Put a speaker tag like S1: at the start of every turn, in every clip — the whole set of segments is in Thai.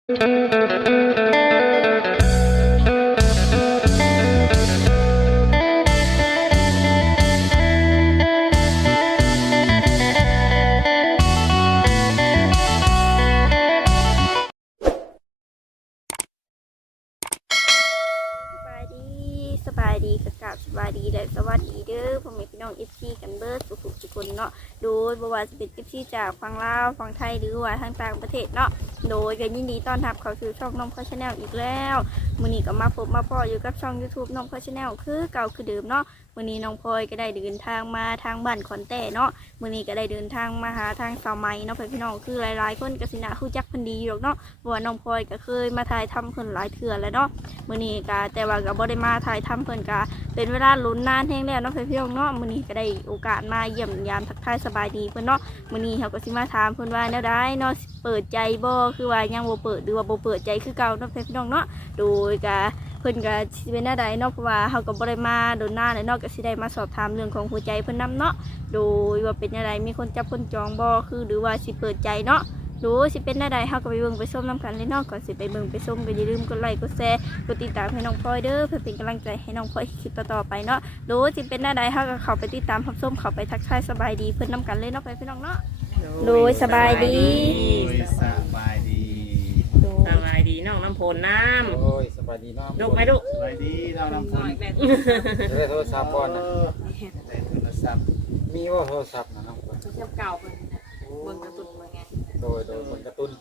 S1: สบายดีกับสบายดีและสวัสดีเด้อพ่อแม่พี่น้อง FC กันเบิดทุกคนเนาะโดยบ่ว่าจะเป็น FC จากฝั่งลาวฝั่งไทยหรือว่าทางต่างประเทศเนาะโดยก็ยินดีต้อนรับเข้าสู่ช่องน้องพ่อชาแนลอีกแล้วมื้อนี้ก็มาพบมาพ่ออยู่กับช่อง YouTube น้องพ่อชาแนลคือเก่าคือเดิมเนาะมื้อนี้น้องพลอยก็ได้เดินทางมาทางบ้านขอนแต้เนาะมื้อนี้ก็ได้เดินทางมาหาทางสาวไหมเนาะพี่น้องคือหลายๆคนก็สินะรู้จักเพิ่นดีอยู่หรอกเนาะเพราะว่าน้องพลอยก็เคยมาถ่ายทำเพิ่นหลายเทื่อแล้วเนาะมื้อนี้ก็แต่ว่าก็บ่ได้มาถ่ายทำเพิ่นก็เป็นเวลาลุ้นนานแห้งแล้วเนาะพี่น้องเนาะมื้อนี้ก็ได้โอกาสมาเยี่ยมยามทักทายสบายดีเพิ่นเนาะมื้อนี้เฮาก็สิมาถามเพิ่นว่าแนวใดเนาะเปิดใจบ่คือว่ายังบ่เปิดหรือว่าบ่เปิดใจคือเก่าเนาะพี่น้องเนาะโดยก็เพิ่นก็สิเป็นแนวใดเนาะเพราะว่าเฮาก็บ่ได้มาโดนหน้าเลยเนาะก็สิได้มาสอบถามเรื่องของหัวใจเพิ่นนำเนาะโดยว่าเป็นแนวใดมีคนจับคนจองบ่คือหรือว่าสิเปิดใจเนาะดูสิเป็นหน้าใดเฮาก็ไปเบิ่งไปส้มน้ำกันเลยเนาะก่อนสิไปเบิ่งไปส้มก็อย่าลืมกดไลค์กดแชร์กดติดตามให้น้องพลอยเด้อเพื่อเป็นกำลังใจให้น้องพลอยคลิปต่อๆไปเนาะดูสิเป็นหน้าใดเฮาก็เข้าไปติดตามรับส้มเข้าไปทักทายสบายดีเพิ่นน้ำกันเลยเนาะไปพี่น้องเนาะโดยสบายดี
S2: สบายดี
S3: สบายดีน้องน้ำพลน้ำ
S2: โอ้ยสบายดีน้อง
S3: ลูกไหมลูก
S2: สบายดีน้องน้ำพลได้โทรศัพท์ก่อนนะได้โทรศัพท์มีว่าโทรศัพท์นะน้องพล
S3: โทรศัพท์เก่าเป็นเบิ่งการ์ตูนมาไง
S2: โดยคนกระตุ้น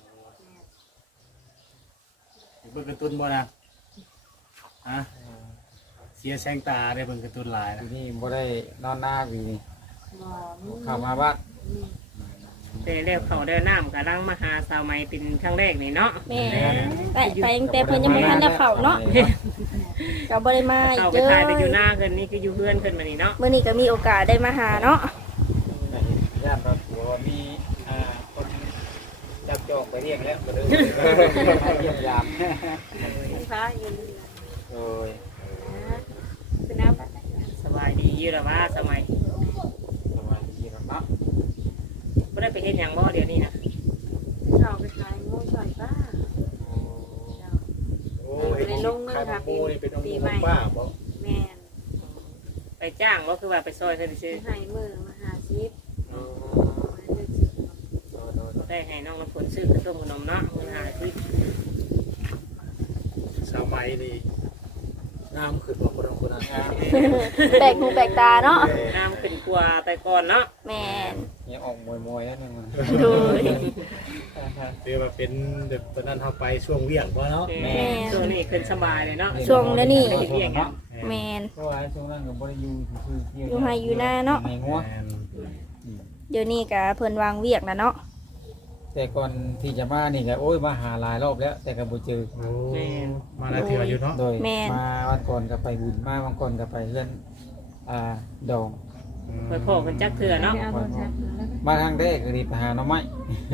S2: เบิ่งกระตุ้นบ่นะฮะเสียแสงตาได้เบิ่งกระตุ้นหลายนะนี่บ่ได้นอนหน้าวีนี่เข้ามาบ้าน
S3: แต่เรียกเขาได้น้ำกำลังมาหาสาวใหม่เป็นครั้งแรกนี่เนาะ
S1: แม่ไปแต่เพิ่นยังบ่ทันได้เข้าเนาะก็บ่ได้มาอีก
S3: เด้อไปอยู่หน้าเพิ่นนี่คืออยู่เพื่อนเพิ่นมานี่เนาะ
S1: มื้อนี้ก็มีโอกาสได้มาหาเนาะ
S2: ญาติว่ามีคนจับจองไปเรียกแล้วก็เลยเยี่ยมยาม
S3: พระยืน
S2: โอ้ย
S3: เป็นน้ำสบายดีอยู่หรอวะสมัย
S2: สบายดีครับเนาะ
S3: ไม่ได้ไปเห็นอย่างบ่เดี๋ยวนี้นะ
S4: เขาไปขายโม่ใส่ป้า
S2: โอ้ยลงเลยครับปีใหม่ป้าบอก
S4: แม่
S3: ไปจ้างบ่คือว่าไปซอยเธอซื้อ
S4: ให้มือมาหาชิป
S3: ได้ให้น้องน้ำฝนซื้อขนมเนาะเงินหาที่
S2: สาวใหม่นี่งามขึ้นกว่าคนนั้นงาม
S1: แปลกหูแปลกตาเนาะ
S3: งามขึ้นกว่าแต่ก่อนเนาะ
S1: แม่
S2: เนี่ยออกมวยแล้วนึง
S1: ดู
S2: คือว่าเป็นแบบตอนนั้นเขาไปช่วงเวียงเพราะเนาะ
S3: ช่วงนี้ขึ้นสบายเลยเนาะ
S1: ช่วงแล้วนี่แมน
S2: เพราะว่าช่วงนั้นก็บ่ได้
S1: อยู่ให้อยู่หน้าเนาะเดี๋ยวนี้ก็เพิ่นวางเวียกนะเนาะ
S2: แต่ก่อนที่จะมานี่ก็โอ้ยมาหาหลายรอบแล้วแต่ก็บ่เจอมาแล้วที่ว่าอยู่เนาะโดยมาวันก่อนก็ไปบุญมาวันก่อนก็ไปเพื่อนดอง
S3: ไปพ่อกันจักเถื่อเนาะ
S2: มาทางแรกก็ดีไปหาหน่อไม้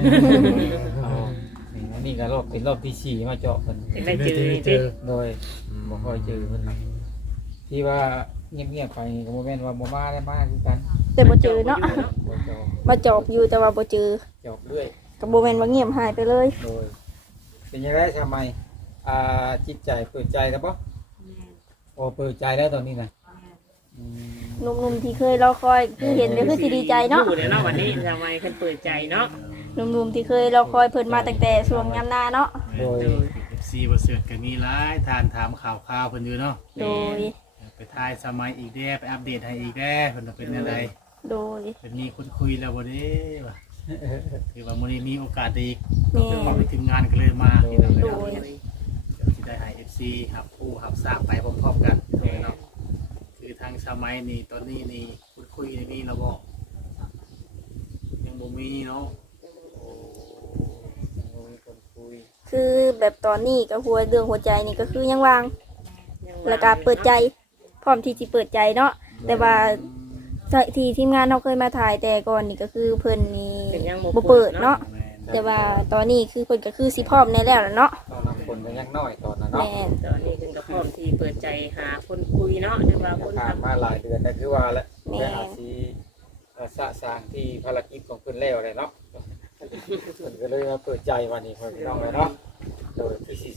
S2: นี่ก็รอบเป็นรอบที่4มาเจาะเพิ่น
S3: ได้เจอ
S2: โดยบ่ค่อยเจอเพิ่นที่ว่าเงียบๆไปก็บ่แม่นว่าบ่มาได้มาคือกัน
S1: แต่บ่เจอเนาะมาจอบอยู่แต่ว่าบ่เจอ
S2: จอบเรื่อย
S1: กับโบเมนว่าเงียบหายไปเลย
S2: โดยเป็นยังไงทำไมจิตใจเปิดใจแล้วปะโอ้เปิดใจแล้วตอนนี้นะ
S1: หนุ่มๆที่เคยรอคอยคือเห็นเลยคือสิดีใจเนาะ
S3: เดี๋ยวเนาะวันนี้ทำไมเพิ่นเปิดใจเนาะ
S1: หนุ่มๆที่เคยรอคอยเพิ่นมาตั้งแต่ช่วงยามหน้าเนาะ
S2: โดย FC บ่เสือกก็มีหลายทานถามข่าวเพิ่นอยู่เนาะ
S1: โดย
S2: ไปทายสมัยอีกแด้ไปอัปเดตให้อีกแด้เพิ่นเป็นอะไร
S1: โดย
S2: เป็นมีคนคุยแล้วบ่เด้ว่ะคือว่ามื้อนี้มีโอกาสดีก็ขอไปทีมงานกันเลยมาที่นั่นเลยที่ได้ให้ FC ครับผู้รับทราบไปพร้อมๆกันเนาะคือทางสมัยนี้ตอนนี้นี่คุยมีระบบยังบ่มีเนาะ
S1: คือแบบตอนนี้ก็หัวเรื่องหัวใจนี่ก็คือยังวางแล้วก็เปิดใจพร้อมที่จะเปิดใจเนาะแต่ว่าที่ทีมงานเราเคยมาถ่ายแต่ก่อนนี่ก็คือเพิ่นนี่บ่เปิดเนาะแต่ว่าตอนนี้คือเพิ่นก็คือสิพร้อมในแล้วเนาะ
S2: ตอนนั้นคนก็ยังน้อยตอนนั้นเนาะ
S3: ตอนนี้เพิ่นก็พร้อมที่เปิดใจหาคนคุยเนาะหรือว่าคน
S2: ทำมาหลายเดือนแต่คือว่าแล้วแต่อาชีสะสางที่ภารกิจของเพิ่นแล้วเลยเนาะเพิ่นก็เลยมาเปิดใจวันนี้เพิ่นน้องเลยเนาะโดย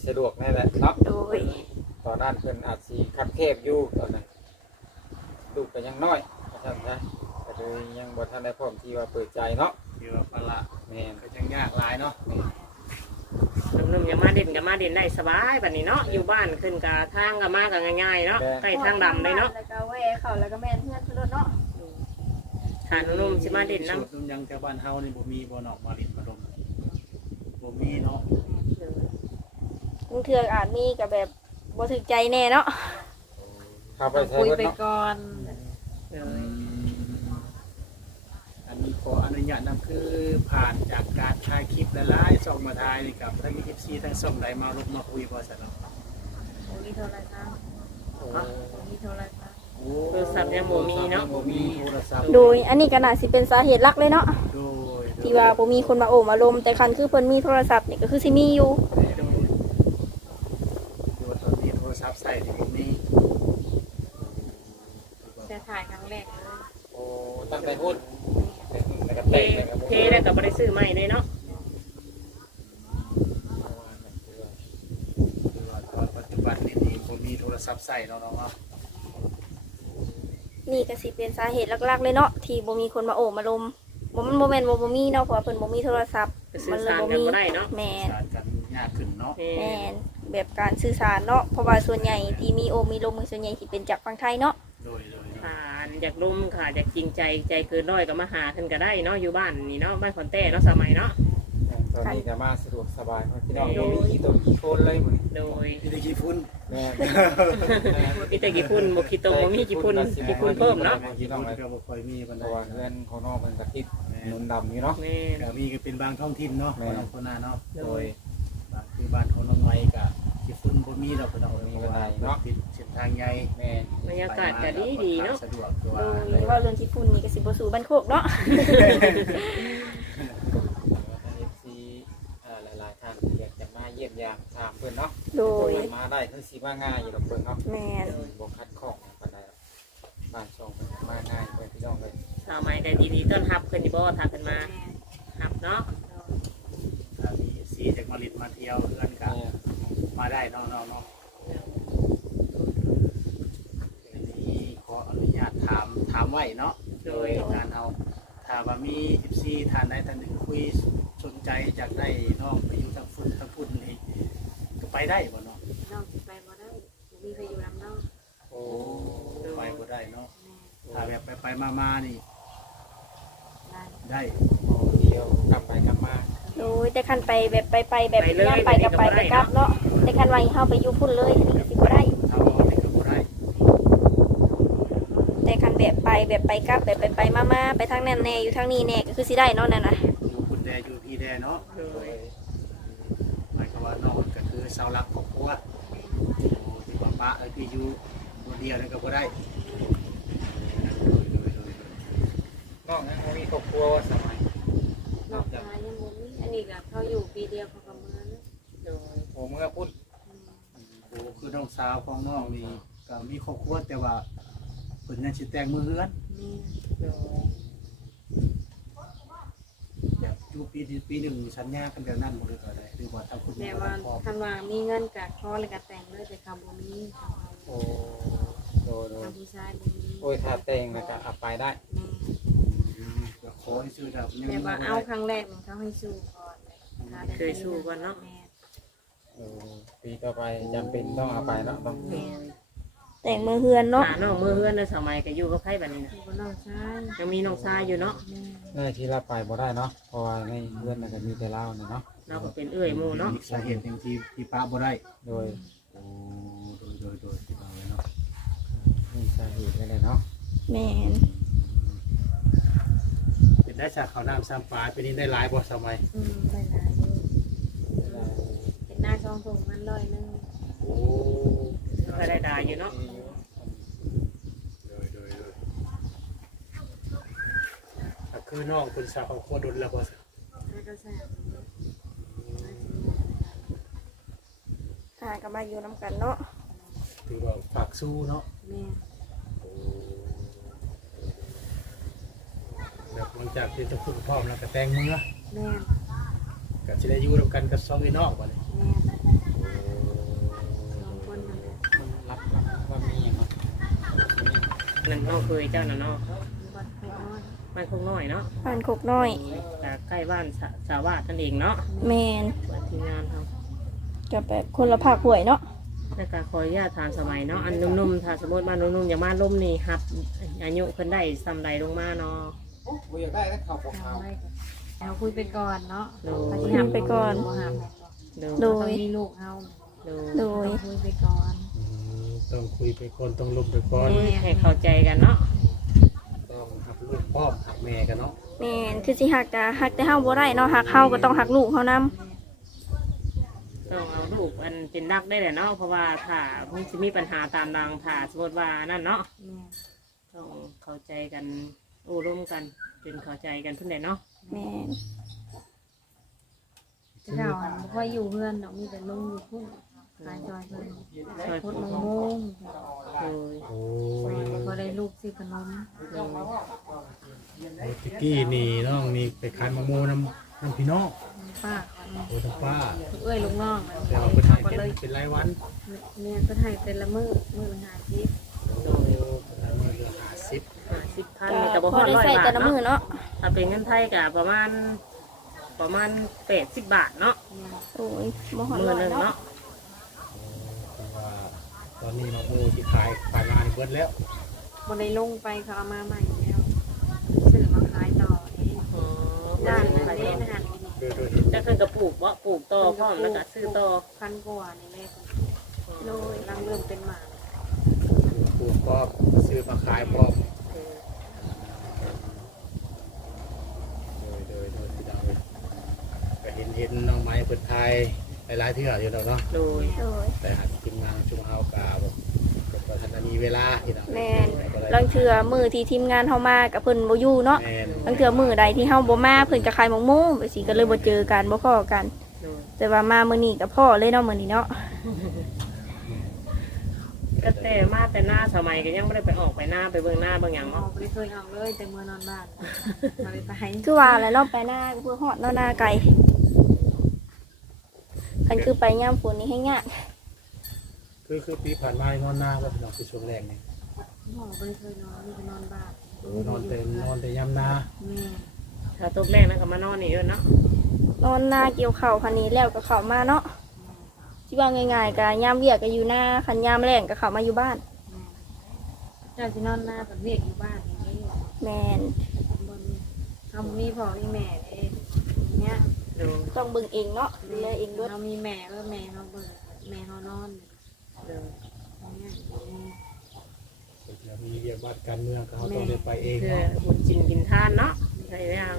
S5: สะดวกแน่แหละเนาะ
S1: โดย
S5: ตอนนั้นเพิ่นอาจสิคับแคบอยู่ตอนนั้นลูกก็ยังน้อยว่าซั่นซะก็เลยยังบ่ทันได้พร้อมที่ว่าเปิดใจเนาะ
S2: คือว่าภาระ
S5: แม่น
S2: ก็ยังยากหลายเนาะ
S3: นุ่มๆอย่ามาเด่นกับมาเด่นได้สบายแบบนี้เนาะอยู่บ้านขึ้นกับทางกับมากับง่ายๆเนาะใกล้ทางดำเลยเนาะ
S1: แล้วก็แวะเข้าแล้วก็แม่นเพื่อนเพิ่นเนาะ
S3: ฐานนุ่มๆสิมาเด่น
S2: สูตร
S3: น้ำ
S2: นุ่มยังแต่บ้านเฮานี่บ่มีบ่นอกมาลินมาลมบ่มีเนาะ
S1: บางเทื่ออาจมีก็แบบบ่ถึกใจแน่เนาะ
S5: เข้าไปใช้
S4: คุย
S5: เพิ่น
S4: ไป
S5: เนาะ
S4: ก่อน
S2: อันนี้ขออนุญาตนำคือผ่านจากการถ่ายคลิปหลายๆส่องมาถ่ายนี่กับทั้ง FC ทั้งส่องใดมาลบมาคุยบ่ซั่นเนาะ
S4: โอ้มีโทรศัพท์โอ้มีโทรศัพท์
S3: โทรศัพท์ยังบ่มีเนาะ
S2: บ่มีโทรศัพท์
S1: โดยอันนี้ก็น่าสิเป็นสาเหตุหลักเลยเนาะ
S2: โดย
S1: ที่ว่าบ่มีคนมาโอบมาลมแต่คันคือเพิ่นมีโทรศัพท์นี่ก็คือสิมีอยู่
S2: คือว่าตอนนี้โทรศัพท์ใส่นี่บ่มี
S4: แต่ถ่ายครั้งแรกเลย
S5: โอ้ตั้งแต่พูดแล้วก็
S3: เท
S5: เตะแล้วก็
S3: เทแล้วก็บ่ได้ซื้อใหม่เลยเนาะ
S2: คือว่าตอนปัจจุบันนี่บ่มีโทรศัพท์ใส่เนาะเนาะ
S1: นี่ก็สิเป็นสาเหตุหลักๆเลยเนาะที่บ่มีคนมาโอบมาลมมันบ่แม่นว่าบ่มีเนาะเพราะว่าเพิ่นบ่มีโทรศัพท์
S3: ไปสื่อสารกันบ่ได้เนาะ
S1: แม่น
S2: สารกันยากขึ้นเนาะ
S1: แม่นแบบการสื่อสารเนาะเพราะว่าส่วนใหญ่ที่มีโอบมีลมส่วนใหญ่สิเป็นจากฝั่งไทยเนาะ
S2: โดย
S3: ฐานอยากลุ่มค่ะอยากจริงใจใจเกินร้อยก็มาหาขึ้นก็ได้เนาะอยู่บ้านนี่เนาะบ้านคอนแต้เนาะสมัยเนาะ
S5: ตอนนี้ก็มาสะดวกสบายครับพี่น้องบ่มีกี่ตัวกี่คนเลยมื้อนี้
S3: โดย
S2: ที่ได้กี่ฝุ่น
S5: แม่
S3: มีแต่กี่พุ่นบ่กี่ตรงบ่มีกี่พุ่นกี่พุ่นเพิ่มเนาะ
S2: กี่ฝุ่นก็บ่ค่อยมีปาน
S5: เพ
S2: ใด
S5: ราะว่าเพื่อนของน้องมันก็ติดหนุนดำอยู่เนาะ
S3: แม่
S2: ก็มีก็เป็นบางท้องถิ่นเนาะคนหน้าเนาะ
S5: โดย
S2: บางที่บ้านของน้องไม้ก็กี่ฝุ่นบ่มีดอกเพิ่นเอามีก็ได้เนาะปิดเส้นทางใหญ่
S5: แม่
S3: บรรยากาศก็ดีๆเนาะ
S2: สะดวกตัว
S1: โดยว่าเรื่องที่พุ่นนี่ก็สิบ่สู่บ้านโคกเนาะ
S5: ซีหลายๆท่านอยากจะมาเยี่ยมยามถามเพื่อนเนาะ
S1: โดย
S5: มาได้คือสิมาง่ายอยู่ดอกเพื่อนเนาะ
S1: แม่น
S5: บ่คัดข้องปานใดหรอกบ้านช่องเพิ่นมาง่ายเพื่อนพี่น้องเลย
S3: สาวใหม่ก็ดีๆต้อนรับขึ้นที่บ่ทักขึ้นมารับเนาะ
S2: ถ้ามีซีจากมาลิดมาเที่ยวเพื่อนก็มาได้เนาะเนาะนี่ขออนุญาตถามไว้เนาะโดยงานเอาถ้าว่ามี FC ท่านใดท่านหนึ่งคุยสนใจอยากได้น้องไปอยู่ทางฝุ่นทางพุ่นนี่ก็ไปได้บ่เนาะ
S4: น้องสิไปบ่ได้บ่มีใครอยู่นำน้อง
S5: โอ้
S2: ไปบ่ได้เนาะ
S4: แม่
S2: ถ้าแบบไปมานี่
S4: ได้
S2: ได้
S5: เดียวกลับไปกลับมา
S1: โดยแต่คันไปแบบไปแบบย่ามไปกับไปไปกลับเนาะแต่คันว่าเฮาไปอยู่พุ่นเลยอันนี้ก็สิบ่ได้
S2: ถ้าว่าได้ก็บ่ได้
S1: แต่คันแบบไปกลับแบบไปมาไปทางนั้นแน่อยู่ทางนี้แน่ก็คือสิได้เนาะนั่นน่ะ
S2: อยู่คุณแดอยู่พี่แดเนาะ
S3: โดย
S2: หมายความว่าน้องก็คือเสาหลักครอบครัวที่ว่าป้าที่อยู่คนเดียวนั่นก็บ่ได้
S5: น้องยังบ่มีครอบครัวว่าสมัย
S4: นอกจากยังบ่มีอันนี้ก็เขาอยู่ปีเดียวเขาก็เมือนะ
S3: โดย
S5: โอ้เมื่อพูด
S2: โอ้คือน้องสาวของน้องนี่ก็มีครอบครัวแต่ว่าเพิ่นยังสิแต่งมือเฮือน
S4: มี
S3: โดย
S2: แบบอยู่ปีหนึ่งสัญญากันแบบนั้นบ่ได้ต่อได้หรือว่าทางคุณ
S4: แต่ว่าคันว่ามีเงินก็ขอแล้วก็แต่งเลยแต่เขาบ่มี
S5: โอ้โดย
S4: ทางผู้ชายบ่มี
S5: โอ้ยถ้าแต่งแล้วก็เอาไปได้
S4: แม่
S2: ก็ขอให้ซื้อดอกยัง
S4: แต่
S2: บ่
S4: ว่า
S2: ได้
S4: เอาครั้งแรกมันเขาให้สู้ก่อนถ้าได้
S3: เคยสู้ก่อนเนาะ
S4: แม่
S5: โอ้ปีต่อไปจำเป็นต้องเอาไปเนาะต้อง
S4: แม่
S1: แต่งมือเฮือนเนาะ
S3: หาน้องมือเฮือนในสมัยก็อยู่กับไผบัดนี้นะ
S4: คือบ่น้องชาย
S3: ยังมีน้องชายอยู่เนาะ
S4: แม่
S5: เนื่อที่เราไปบ่ได้เนาะเพราะว่าในเพื่อนน่ะก็มีแต่เล่าเนี่ยเนาะ
S3: เราก็เป็นเอื้อยหมู่เนาะ
S2: อีกสาเหตุหนึงที่ป้าบ่ได้
S5: โดย
S2: โอ้โดยที่ป้าไว้เนาะ
S5: นี่สาเหตุเลยเนาะ
S1: แม่น
S2: เป็นได้จากข้าวน้ำซ้ำปลาปีนี้ได้หลายบ่สมัย
S4: ได้หลายอยู่เป็นหน้าช่องถุงมันร้อยหนึง
S2: โอ้
S3: ก็ได้ดาอยู่เนาะ
S2: โดยก็คือน้องคุณสาวของโคดนแล้วบ่
S4: แล้วก็แซ่บ
S1: ก็มาอยู่นํกันเนาะ
S2: ถือว่าฝากสู้เนาะ
S4: แม่
S2: แบบหลังจากที่จะคุณพร้อมแล้วก็แต่งมือ
S4: แม่
S2: ก็จะได้อยู่ร่วมกันกับสองพี่น้องบ่นี่
S4: แม่
S3: นั่นน้องเคยเจ้าน่ะเนาะ
S4: วัดโคกน้อย
S3: บ้านคงน้อยเนาะ
S1: บ้านโคกน้อย
S3: จากใกล้บ้านสาวาดนั่นเองเนาะ
S1: แมน
S3: เปิดทีมงานเขา
S1: จะแบบคนละภาคหวยเนาะ
S3: แล้วก็ขออนุญาตทานสมัยเนาะอันนุ่มๆถ้าสมมติมานุ่มๆอย่ามาล่มนี่ครับอายุเพิ่นได้ซ้ำใดลงมาเนาะ
S5: โอ้บ่อยากได้แล้วข้าวปอกข้าว
S4: ทำได้ก็เอาคุยไปก่อนเนาะ
S3: โดย
S4: เขาสิห้ามไปก่อนบ่ห้ามแม่นบ่
S3: โดย
S4: ต้องมีลูกเฮา
S3: โดย
S1: โดย
S4: คุยไปก่อน
S2: ต้องคุยไปก่อนต้องลุมไปก่อน
S3: ให้เข้าใจกันเนาะ
S2: ต้องหักลูกพ่อมหักแม่กันเนาะ
S1: แมนคือสิหักแต่หักแต่เฮาบ่ได้เนาะหักเฮาก็ต้องหักลูกเฮานำ
S3: ต้องเอาลูกอันเป็นรักได้แหละเนาะเพราะว่าถ้ามันจะมีปัญหาตามดังถ้าสมมติว่านั่นเนาะ
S4: แม่
S3: ต้องเข้าใจกันอู้ร่วมกันเป็นเข้าใจกันเพิ่นได้เนาะ
S1: แมน
S4: จะเจ้าหันบ่ค่อยอยู่เพื่อนดอกมีแต่ลงอยู่พุ่นขายจอยเพิ่น
S3: ช่วย
S4: พุ
S3: พู
S4: ด
S3: ด
S4: มงมง
S3: โดย
S2: โอ้
S4: พอได้ลูกซื้อขนม
S3: โดย
S2: ตะกี้นี่น้องนี่ไปขายมะม่วงน้ำพี่น้อง
S4: ป้า
S2: โอ้ทั้งป้า
S4: เอ้ยลูกน้อง
S2: เดี๋ยวเอาไปถ่าย
S4: ก็
S2: เป็น
S4: เลย
S2: เป็นรายวัน
S4: เนี่ยก็ให้เป็นละมื้อละ50
S3: โดย
S2: รายวันเดือน50
S3: 50,000
S1: ก็
S3: นี่ก็บ่
S1: พ
S3: ฮ
S1: อ
S3: อด
S1: ได้
S3: 100
S1: ใส่
S3: บา
S1: แต่
S3: ท
S1: ละมื้อ
S3: เนาะ
S1: เนาะ
S3: ถ้าเป็นเงินไทยก็ประมาณ80 บาทเนาะ
S1: โอ้ยบ่ฮอด
S3: มื้อ
S1: ร้อย
S3: หนึง
S1: เนาะ
S3: เนาะ
S2: เพราะว่าตอนนี้มะม่วงที่ขายมาเบิดแล้ว
S4: บ่ได้ลงไปเขาเอามาใหม่แล้วซื้อมาขายต่อเอง
S3: อ๋อ
S4: ด้านนั้นเด้นะฮะ
S2: โดยเห็น
S3: แล้วเพิ่นก็ปลูกบ่ปลูกต่อพร้อมแล้วก็ซื้อต่อ
S4: พันกว่านี่แม่ก็
S1: โดย
S4: กำลังเริ่มเป็นหมา
S2: ปลูกก็ซื้อมาขายพร้อมโดยที่เราก็เห็นน้องไม้เปิดไทยหลายๆเทื่ออยู่แล้วเนาะ
S3: โดย
S1: โดย
S2: แต่หากทีมงานชุมเฮากาแบบก็ทันมีเวลาที่เรา
S1: แม่นลังเทื่อมื้อที่ทีมงานเฮามากับเพิ่นบ่อยู่เนาะ
S2: แม่น
S1: ลังเทื่อมื้อใดที่เฮาบ่มาเพิ่นก็ขายหมกหมูไปสิก็เลยบ่เจอกันบ่พ้อกัน
S3: โดย
S1: แต่ว่ามามื้อนี้ก็พ้อเลยเนาะมื้อนี้เนาะ
S3: ก็แต่มาแต่หน้าสมัยก็ยังไม่ได้ไปออกไปหน้าไปเบิ่งหน้าบางอย่าง
S4: ออ
S3: เนาะ
S4: กไม่เคยออกเลยแต่เมื่อนอนบ้านมาไป
S1: คือว่าแหล้วเนาะไปหน้าเพื่อฮอดเนาะหน้าไกลคันคือไปยามฝนนี่ให้ยาก
S2: คือปีผ่านมาอนหน้าว่าเป็นน้องที่ช่วงแรกนี่
S4: หมอไม่เคยนอนมีแต่นอนบ้าน
S2: นอนแต่ยามนา
S4: แม่
S3: ถ้าตกแรกนั่นก็มานอนนี่เด้อเนาะ
S1: นอนหน้าเกี่ยวข้าวคันนี้แล้วก็เข้ามาเนาะที่ว่าง่ายๆก็ยามเวียกก็อยู่หน้าคันยามแล้งก็เข้ามาอยู่บ้าน
S4: เจ้าจะนอนหน้าแบบเรียกอยู่บ้านอย่างนี้
S1: แม่น
S4: บนทำมีพ่อมีแม่เลยเนี้ย
S3: โดย
S1: ต้องเบิ่งเองเนาะดูแลเองด้วย
S4: เรามีแม่ก็แม่เขาเบิดแม่เขานอน
S3: โดย
S4: อย่างเงี้ย
S2: แล้วมีเรียกวัดการเมืองก็เขาต้องได้ไปเอง
S3: เพื่อ
S2: เนาะ
S3: บุญจินกินทานเนาะใช่แล้ว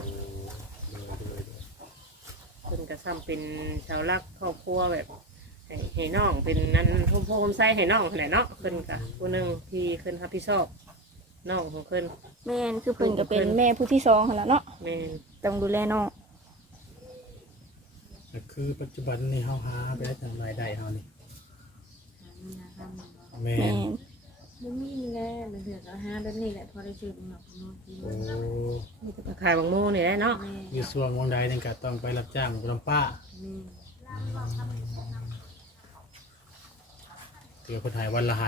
S3: คุณกระซ้ำเป็นชาวรักครอบครัวแบบให้น้องเป็นนั้นพ่อพ่อผมใส่ให้น้องแหละเนาะขึ้นกับผู้หนึ่งที่ขึ้นรับผิดชอบน้องของขึ้น
S1: แม่นคือเพิ่นก็เป็นแม่ผู้ที่สองหั่นล่ะเนาะ
S3: แม่น
S1: ต้องดูแลน้อง
S2: คือปัจจุบันนี่เฮาหาไปได้ทางรายได้เฮานี่
S4: มีงานทำ
S2: แม่
S1: แม่น
S4: บุ้มีแล้วเดือดแล้วฮะแบบนี้แหละพอได้ชื่อหนักนอนกิน
S2: โอ้
S3: นี่ก็ขายบางโม่นี่แหละเนาะ
S4: แม่
S2: อยู่ส่วนวงใดนี่ก็ต้องไปรับจ้างลำป้า
S4: แม่
S2: เถือคนไทยวันละ50
S4: แม่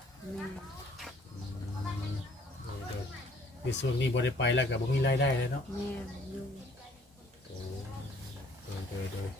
S2: ในส่วนนี้บ่ได้ไปแล้วก็บ่มีรายได้เลยเนาะ
S4: แม่อยู่
S2: โดย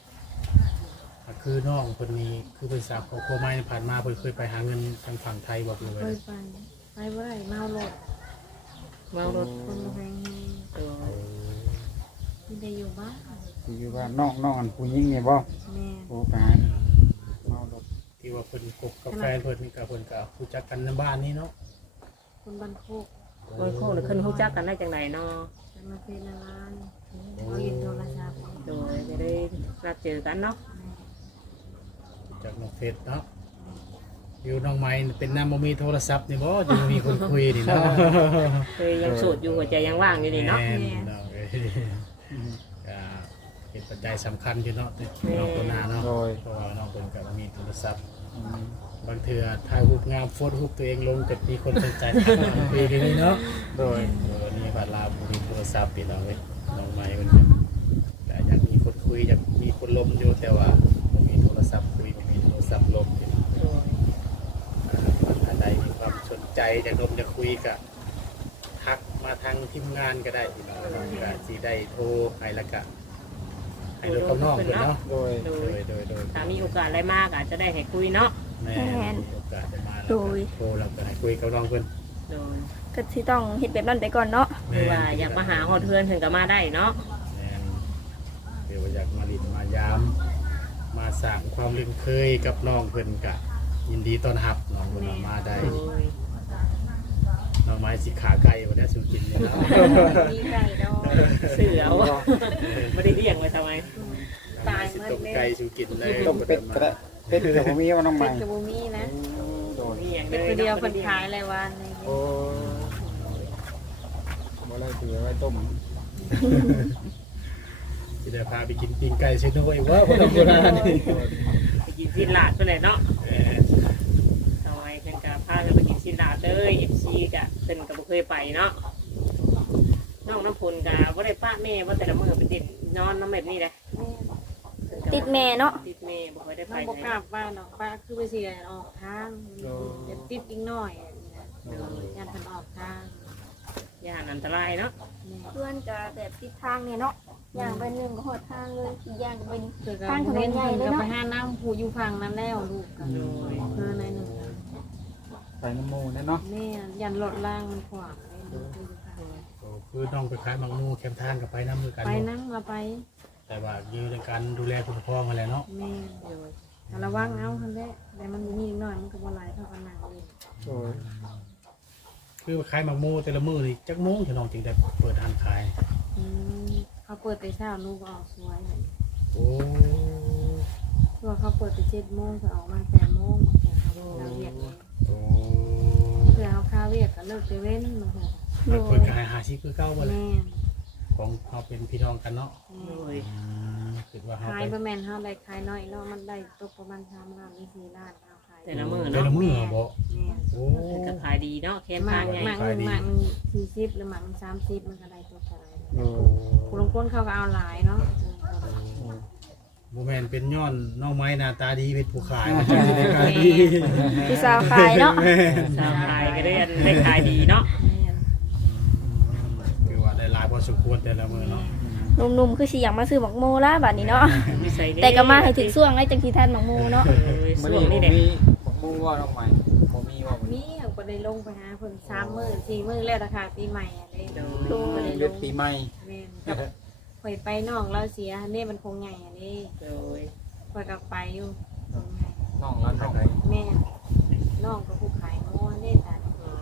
S2: คือน้องคนนี้คือเป็นสาวครอบครัวใหม่ผ่านมาเพิ่นเคยไปหาเงินทางฝั่งไทยบ่เพิ่น
S4: เค
S2: เลย
S4: ยไปบ่ได้เมารถ
S3: เมารถ
S4: คนแพง
S3: โดย
S4: ที่ได้อยู่บ้าน
S5: อยู่ว่าน้องอันผู้หญิงนี่บ่
S4: แม่
S5: โอ้การเมารถ
S2: ที่ว่าเพิ่นคบกับแฟนเพิ่นนี่ก็เพิ่นก็รู้จักกันในบ้านนี้เนาะ
S4: คนบ้านโคก
S3: โดยโค้งขึ้นหู้จักกันได้จังไดเนาะ
S4: จะมาเป็นอะไรเขายินโทรศัพท์
S3: โดยจะได้นัดเจอกันเนาะ
S2: จากน้องเฟซเนาะอยู่น้องไม้เป็นน้ำบ่มีโทรศัพท์นี่บ่จะมีคนคุยนี่เนาะ
S3: เคยยังโสดอยู่หัวใจยังว่างอยู่นี่เนาะ
S2: แม่เนาะก็เป็นปัจจัยสำคัญอยู่เนาะน้องคนหน้าเนาะ
S5: โดย
S2: เพราะว่าน้องเพิ่นก็บ่มีโทรศัพท์บางเทื่อถ่ายรูปงามโพสต์รูปตัวเองลงก็มีคนสนใจคุยกันนี่เนาะ
S5: โดย
S2: นี่บาดลาบ่มีโทรศัพท์พี่น้องเว้ยน้องไม้เพิ่นก็แต่อยากมีคนคุยอยากมีคนลมอยู่แต่ว่าบ่มีโทรศัพท์คุยบ่มีโทรศัพท์ลมพี่น้อง
S3: โดย
S2: ถ้าใดมีความสนใจใจอยากดมอยากคุยก็ทักมาทางทีมงานก็ได้พี่น้องก็สิได้โทรให้แล้วก็ให้โดยกับน้องเพิ่นเนาะ
S5: โดย
S2: โดย
S3: ถ้ามีโอกาสอะไรมากอาจจะได้ให้คุยเนาะ
S2: แม่มีโอกาสได้มาแล้ว
S1: โด
S2: ก็
S1: ย
S2: โทรแล้วก็ให้คุยกับน้องเพิ่น
S3: โดย
S1: ก็สิต้องเฮ็ดแบบนั้นไปก่อนเนาะ
S3: หรือว่าอยากมาหาฮอดเพื่อนถึงก็มาได้เนาะ
S2: แม่นหรือว่าอยากมาลินมายามมาสร้างความลึงเคยกับน้องเพิ่นก็ยินดีต้อนรับน้องเพิ่นว่ามาได้
S3: โดย
S2: น้องไม้สิขาไก่วันนี้สุกินเนี่ยนะ
S4: มีไก่ดอง
S3: เสือวะไม่ได้เลี้ยงไว้ทำไม
S4: ตาย
S2: สิ
S4: หมด
S2: ต้ม
S4: เลย
S2: ไก่สุกินเลย
S5: ต้มเป็ดก็ได้เป็ดกับบ่มีว่าน้องให
S4: เป็
S5: ม่
S4: ดกับบูมี่นะ
S5: โดย
S3: นี่อย่าง
S4: เป็นตัวเดียวคนขายอะไรวะใน
S5: โอ้บ่ได้ถือไว้ต้ม
S2: สิได้พาไปกินปิ้งไก่เชนโน่อีกว่าบ่ต้องโบราณนี่
S3: ไปกินสินหลาดไปเลยเนาะทำไมเพิ่นกะพากันไปกินสินหลาดเลยเอฟซีกะเพิ่นก็บ่เคยไปเนาะน้องน้ำพลกะบ่ได้ป้าแม่ว่าแต่ละมื้อเป็นติดนอนน้ำแบบนี้เลย
S1: ติดแม่เนาะ
S3: ติดแม่บ่ค่อยได้ไป
S4: น้องบกลับบ้านออกป้าคือไปเสียออกทางเดี๋ยวติดอีกหน่อยยันพันออกทาง
S3: ย่านอันตรายเนาะ
S1: เพื่อนก็แบบติดทางเนี่ยเนาะอย่างไปหนึงก็หดทางเลยอีกอย่างก็เป็น
S4: คือการเล่นเพิ่นก็ไปห้าน้ำผูอยู่ฝั่งนั้นแล้วลูกกันเพื่อในหนึ่ง
S5: ไปน้ำมูนั่นเนาะ
S4: แม่ยันรถล่างมันขวางเลย
S2: คือน้องไปขายมังนูแคมทานกับไปน้ำมือกัน
S4: ไปนั่งมาไป
S2: แต่ว่าอยู่ในการดูแลคุณพ่อมาแล้วเนาะ
S4: แม่ระวังเอาคันแรกแต่มันมีนิดหน่อยมันก็บ่หลายเท่ากันหนังเลย
S5: โดย
S2: คือขายมังมูแต่ละมือนี่จักโมงที่น้องจึงได้เปิดร้านขาย
S4: เขาเปิดแต่เช้าลูกออกสวย
S2: โอ้
S4: ตัวเขาเปิดแต่7 โมงก็ออกมา8 โมงเราเรียก
S2: โอ้
S4: เพื่อเขาค้าเรียกก็เลิกไปเว้นมาค่ะ
S2: มันเปิดขายหาชิคือเก้าบ่เลย
S4: แม่
S2: ของเราเป็นพี่น้องกันเนาะ
S3: โดย
S2: คิดว่าเฮา
S4: ขาย
S2: ไป
S4: ประมาณเท่าไรขายน้อยเนาะมันได้ตกประมาณ3 ล้าน4 ล้านเอาขาย
S3: แต่ละมื้อ
S2: แต่
S3: เนาะ
S2: ละมือบ่
S4: แม่
S2: โอ้
S3: เพิ่นก็ขายดีเนาะแค่
S4: ห
S3: ทา
S4: มั
S3: ง
S4: ก
S3: ใหญ่
S4: หมักหมัก40หรือหมัก30มันก็ได้ตัวเท่าไหร่
S5: โอ้
S4: ผู้ลงคนเขาก็เอาหลายเนาะ
S2: บ่แม่นเป็นย้อนน้องไม้หน้าตาดีเป็นผู้ขายมันจะได้ขายดี
S1: พี่สาวขายเนาะ
S3: สาวขายก็ได้ขายดีเนาะ
S2: คือว่าได้หลายพอสมควรแต่ละมือเนาะ
S1: หนุ่มๆคือสิอยากมาซื้อหมักโมละบัดนี้เนาะ
S3: ไม่ใส่
S1: แต่ก็มาให้ถึงช่วงไอ้จังสิทันหมักโมเนาะ
S5: มื้อ
S3: ช่วง
S5: นี้
S3: นี้
S5: บ่
S3: เด็ก
S5: มีบ่มูว่าน้องใหม่บ่มีว่ามื้อ
S4: มี
S5: นี้
S4: ก็ได้ลงไปหาเพิ่น3 มื้อ4 มื้อแล้วราคาปีใหม่อะไร
S3: โดย
S4: บ่ได้ล
S5: เลือง ดปีใหม่
S4: แม่นกับข่อยไปนอกเราเสียนี่มันคงใหญ่อันนี้
S3: โดย
S4: ข่อยก็ไปอยู่
S5: น้องแล้วน้องไหน
S4: แม่น้องก็ผู้ขายม้วนได้แต่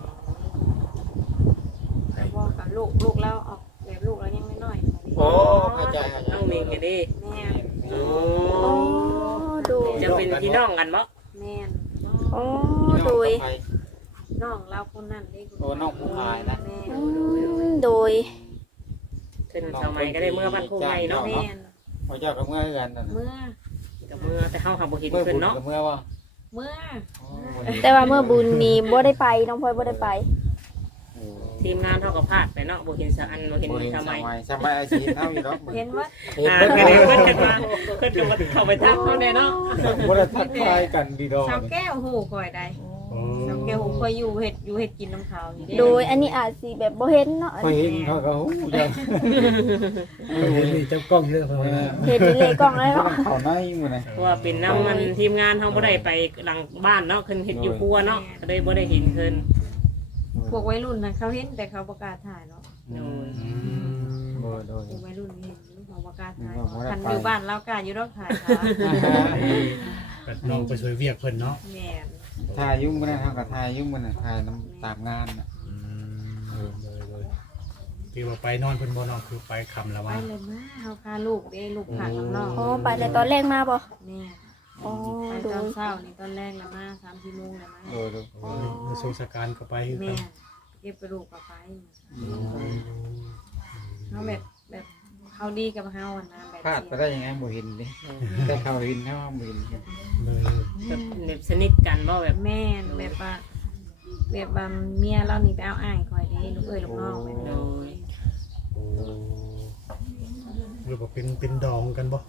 S4: แล้วก็กับลูกแล้วออกแบบลูกแล้วยังไม่น้อย
S5: โอ้เข้าใจเข้าใจ
S3: น้องเมงไงดิ
S4: แม่
S3: โอ้
S1: โอ้ดู
S3: จะเป็นพี่น้องกันบ่
S4: แม่
S1: โอ้
S5: พี่น้อง
S1: โดย
S5: กับไป
S4: น้องเราคนนั้นได้
S5: โอ้น้องผู้ขายนะ
S4: แม่
S1: โดย
S3: ขึ้นสมัยก็ได้เมื่อบ้านโคงไงเนาะ
S4: แม่
S5: พอเจ้ากับเมื่อกันนั่น
S4: เมื่อ
S3: กับเมื่อแต่เฮาหาบ่เห็น
S5: เมื่อ
S3: ขึ้น
S5: บุญ
S3: เนาะ
S5: กับเมื่อว่า
S4: เมื่อ
S1: แต่ว่าเมื่อบุญนี้บ่ได้ไปน้องพลอยบ่ได้ไป
S3: ทีมงานเท่ากับพลาดไปเนาะบ่เห็นสะอันบ่เห็น
S5: บ่เห็น
S3: ส
S5: ส
S3: มัย
S5: มัยอาชีพเฮาอยู่ดอก
S4: เห็นว่า
S5: เห็น
S3: ก็
S5: บ่
S3: ได้
S5: ได้
S3: เพิ่นกันมาเพิ่นก็มาเข้าไปทักเขาแน่เนาะ
S5: บ่ได้ทักทายกันดีดอก
S4: สาวแก้วหูข่อยได้สาวแก้วหูข่อยอยู่เฮ็ดกินน้ำเขาอยู่
S1: โดยอันนี้อาจสิแบบบ่เห็นเนาะ
S5: พอเห็นเขาก็ฮู้จัง
S2: เห็นนี่เจ้ากล้องเยอะพอนะ
S1: เห็นเลยกล้องเลยเนาะ
S5: เขาในมื้อน่ะ
S3: เพราะว่าเป็นน้ำมันทีมงานเฮาบ่ได้ไปหลังบ้านเนาะขึ้นเฮ็ดอยู่ครัวเนาะก็เลยบ่ได้เห็นเพิ่น
S4: พวกวัยรุ่นนะเขาเห็นแต่เขาประกล้าศถ่ายเนาะ
S3: โดย
S5: โดย
S4: พวกวัยรุ่นเห็นเขาประกล้าศถ่ายคันอยู่บ้านเรากล้าอยู่รอกถ่ายค่ะ
S2: ก็น้องไปช่วยเวียกเพิ่นเนาะ
S4: แม่น
S5: ทายยุ่งมื้อนั้นเฮาก็ทายยุ่งมื้อนั้นทายน้ำตามงานน่ะ
S2: เลยคือว่าไปนอนเพิ่นบ่นอนคือไปค่ำแล้ว
S4: ไป
S2: ว่า
S4: เลยมาเขาพาลูกเด้ลูกผักน้อง
S1: อ๋อไปแต่ตอนแรกมาบ่
S4: แม่
S1: อ๋อ
S4: ไป
S1: ดู
S4: ตอนเช้านี่ตอนแรกละมา3-4 โมงละมา
S5: โดย
S2: ในโซสการก็ไป
S4: แม่เก็บกระดูกกับไปเขาแบบเขาดีกับเฮาอ่ะนะแบบ
S5: พลาดไปได้ยังไงบ่เห็นดิแต่เขาเห็นเฮาบ่เห็น
S3: แบบสนิทกันบ่แบบ
S4: แม่แบบว่าเมียเรานี่ไปเอาอ้ายคอยเด้ลูกเอ้ยลูกน้องแบบ
S3: โด
S4: นั้น
S3: ย
S2: หรือว่าเป็นดองกันบ่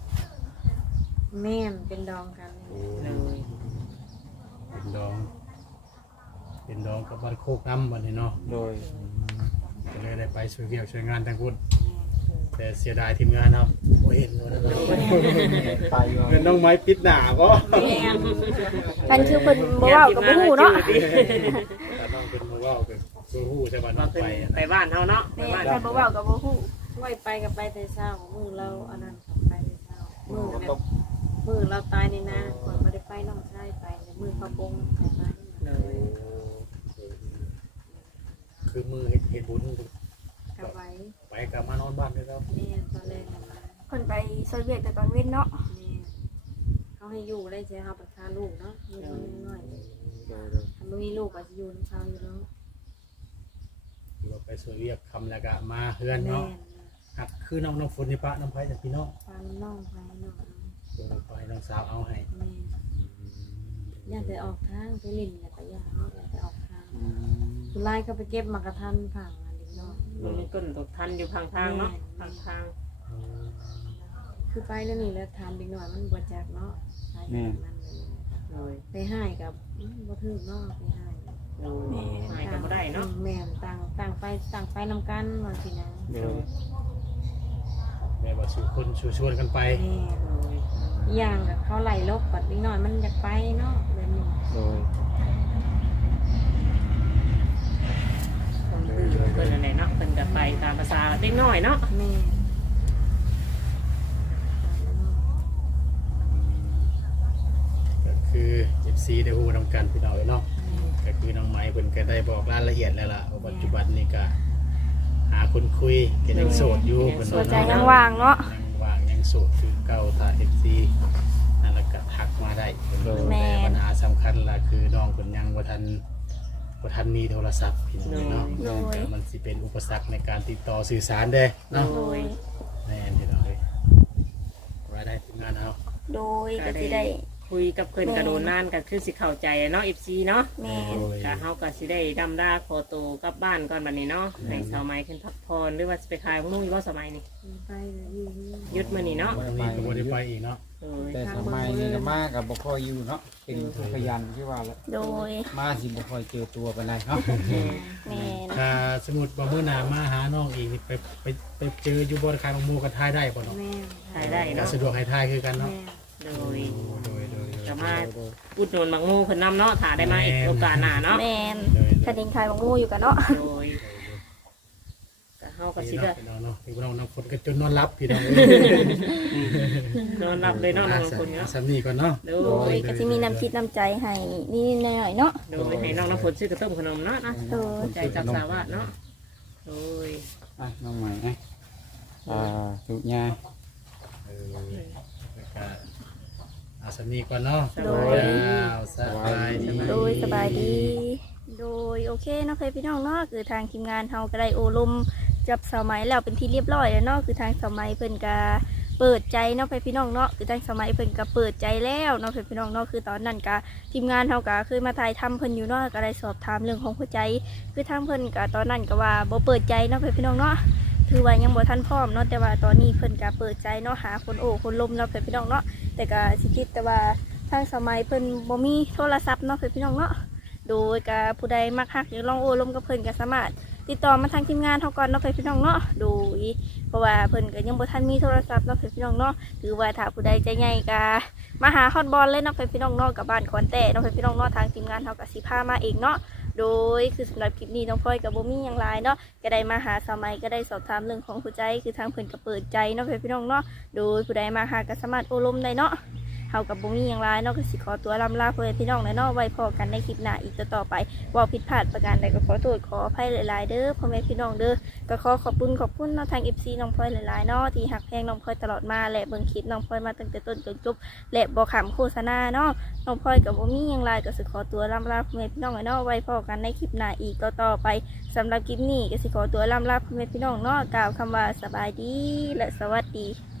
S4: แม่นเป็นดองกัน
S3: โดย
S2: เป็นดองเป็นดองกับบ้านโคกน้ำวันนี้เนาะ
S5: โดย
S2: ก็เลยได้ไปช่วยเวียกช่วยงานทางคุณแต่เสียดายทีมงานครับโอ้เห็นว่า
S5: ไปอยู่
S2: เป็นน้องไม้ปิดหนาก็
S1: กันคือเพิ่นบ่เว้ากับบ่ฮู้เนาะ
S2: แต่ต้องเป็นมือว่าเป็นตัวหู้ใช่ป่ะน้
S3: ว่า
S2: อง
S3: เพิ่น
S2: ไป
S3: ไปบ้านเฮาเนาะไป
S1: แม่
S3: บ้าน
S1: กันบ่เว้ากับบ่ฮู้
S4: ไว้ไปกับไปแต่เช้ามือเราอันนั้นกับไปแต่เช้ามือเราตายในนาก่อนบ่ได้ไปน้องชายไปในมือเขาบงไปไป
S3: เลย
S2: คือมือเห็นบุญ
S4: กับไว้
S2: ไปกลับมานอนบ้านด้วยครับ
S4: แม่ตอนแรกมา
S1: เพิ่นไปซอยเวียกแต่ตอนเว้นเนาะ
S4: แม่เขาให้อยู่ได้ใช่เขาประทานลูกเนาะมีน้อยน้อยถ้าไม่มีลูกก็จะอยู่ในเขาอยู่แล้ว
S2: เราไปช่วยเวียกคำแล้วก็มาเฮือน
S4: แม่
S2: เนาะหักคือน้องฝนนี่ปะน้องไผ่จากพี่น้อง
S4: ฟันน้องไปน้อง
S2: ไปน้องสาวเอาให้
S4: แม่อยากจะออกทางไปลินอยากไปอยากจะออกทางสุไลก็ไปเก็บมากระทันผังอันนี้เนาะ
S3: มันมีต้นตกทันอยู่ข้างทางเนาะข้างทาง
S4: คือไปแล้วนี่แล้วทำเด็กหน่อยมันบวจากเนาะใช่มันเลย
S3: เลย
S4: ไปให้กับบ่ถึกเนาะไปให้
S3: เลยหายก็บ่ได้เนาะ
S4: แม่ต่างไปนำกันว่าสินะ
S5: โดย
S2: แม่บอกสู่คนสู่ชวนกันไป
S4: แม่อย่างกับเขาไหลลบปัดนิดหน่อยมันอยากไปเนาะแบบนี้
S5: โดย
S3: คนคือเพิ่นนั่นแหละเนาะเพิ่นก็ไปตามภาษาเด็กน้อยเนาะ
S4: แม่
S2: ก็คือ FC ได้ฮู้นำกันพี่น้องเนาะก็คือน้องไม้เพิ่นก็ได้บอกรายละเอียดแล้วล่ะว่าปัจจุบันนี้ก็หาคนคุยก็ยังโสดอยู่เพิ่น
S1: หัวใจยังว่างเนาะ
S2: ยังว่างยังโสดคือเก่าถ้า FC นั่นแล้วก็ทักมาได้เพิ่นบอกแต่ปัญหาสำคัญล่ะคือน้องเพิ่นยังบ่ทันมีโทรศัพท์พี่น้องเนาะ
S1: โดย
S2: มันสิเป็นอุปสรรคในการติดต่อสื่อสารเด้เนาะ
S1: โดย
S2: แม่นพี่น้องเอ้ยรายได้ทีมงานเฮา
S1: โดยก็สิได้
S3: คุยกับเพิ่นก็โดนนานก็คือสิเข้าใจเนาะ FC เนาะ
S1: แม่น
S3: ก็เฮาก็สิได้ดำดาขอตัวกลับบ้านก่อนบัดนี้เนาะให้สาวไม้ขึ้นพักผ่อนหรือว่าสิไปขายของนุ่งอยู่บ่สมัยนี้
S4: ไปอยู่
S3: หยุดมื้อนี้เนาะ
S2: วันนี้ก็บ่ได้ไปอีกเนาะ
S3: เออ
S5: แต่สมัยนี้ก็มากับบ่ค่อยอยู่เนาะเป็นพยานที่ว่าแล้ว
S1: โดย
S5: มาสิบ่ค่อยเจอตัวปานใดเนาะ
S1: แม่น
S2: ถ้าสมมุติว่ามื้อหน้ามาหาน้องอีกนี่ไปเจออยู่บ่ขายบางหมูก็ทายได้บ่เนาะ
S4: แม่
S3: ขายได้
S2: ก็
S3: เนาะ
S2: สะดวกให้ทายคือกันเนาะ
S4: แม่
S3: โดย
S2: โดย
S3: สามารถอุดหนุนบางงูเพิ่นนำเนาะถ้าได้มาอีกโอกาสหน้าเนาะ
S1: แม่น
S2: โดย
S1: คดินขายบางงูอยู่กันเนาะ
S3: โดยก็เฮาก็สิ
S2: พี่
S3: ได้
S2: น้องพี่น้องน้องคนก็จนนอนรับพี่น้อง
S3: นอนหลับเลยเนาะน้องคนเนาะ
S2: สำนีก่อนเนาะ
S3: โด
S1: โดย
S3: ย
S1: ก็สิมีน้ำคิดน้ำใจให้นิดๆหน่อยๆเนาะ
S3: โดยให้น้องน้ำฝนซื้อกระต้มขนมเนาะนะ
S1: โดย
S3: ใจจับสาวาดเนาะโดย
S5: อ่ะน้องใหม่นะสุญญา
S2: สำนีก่อนเนาะสบายดี
S1: โดยสบายดี โดยโอเคเนาะเคยพี่น้องเนาะคือทางทีมงานเฮาก็ได้โอลมจับสาวไหมัยแล้วเป็นที่เรียบร้อยแล้วเนาะคือทางสาวไหมัยเพิ่นก็เปิดใจเนาะพี่น้องเนาะคือทางสาวไหมัยเพิ่นก็เปิดใจแล้วเนาะพี่น้องเนาะคือตอนนั้นก็ทีมงานเฮาก็เคยมาถ่ายทำเพิ่นอยู่เนาะก็ได้สอบถามเรื่องของหัวใจคือทางเพิ่นก็ตอนนั้นก็ว่าบ่เปิดใจเนาะพี่น้องเนาะถือว่ายังบ่ทันพร้อมเนาะแต่ว่าตอนนี้เพิ่นก็เปิดใจเนาะหาคนโอ้คนลมเนาะพี่น้องเนาะแต่ก็สิคิดแต่ว่าทางสาวไหมัยเพิ่นบ่มีโทรศัพท์เนาะพี่น้องเนาะโดยกับผู้ใดมักฮักหรือลองโอ้ลมกับเพิ่นก็สามารถติดต่อมาทางทีมงานเฮาก่อนเนาะพี่น้องเนาะโดยเพราะว่าเพิ่นก็ยังบ่ทันมีโทรศัพท์เนาะพี่น้องเนาะหรือว่าถ้าผู้ใดใจใหญ่ก็มาหาฮอตบอลเลยเนาะพี่น้องเนาะกับบ้านขอนแต่เนาะพี่น้องเนาะทางทีมงานเฮาก็สิพามาเองเนาะโดยคือสำหรับคลิปนี้น้องพลอยกับบ่มีหยังหลายเนาะก็ได้มาหาสาวไหมัยก็ได้สอบถามเรื่องของหัวใจคือทางเพิ่นก็เปิดใจเนาะพี่น้องเนาะโดยผู้ใดมาหาก็สามารถโอ้ลมได้เนาะเฮากับบ่มีหยังหลายเนาะก็สิขอตัวลำลาเพื่อนพี่น้องเนาะไว้พอกันในคลิปหน้าอีกต่อไปว่าผิดพลาดประการใดก็ขอโทษขออภัยหลายๆเด้อพ่อแม่พี่น้องเด้อก็ขอขอบคุณเนาะทาง FC น้องพลอยหลายๆเนาะที่หักแพงน้องพลอยตลอดมาและเบิ่งคลิปน้องพลอยมาตั้งแต่ต้นจนจบและบ่ขำโฆษณาเนาะน้องพลอยกับบ่มีหยังหลายก็สิขอตัวลำลาพ่อแม่พี่น้องเนาะไว้พอกันในคลิปหน้าอีกต่อไปสำหรับคลิปนี้ก็สิขอตัวลำลาพ่อแม่พี่น้องเนาะกล่าวคำว่าสบายดีและสวัสดี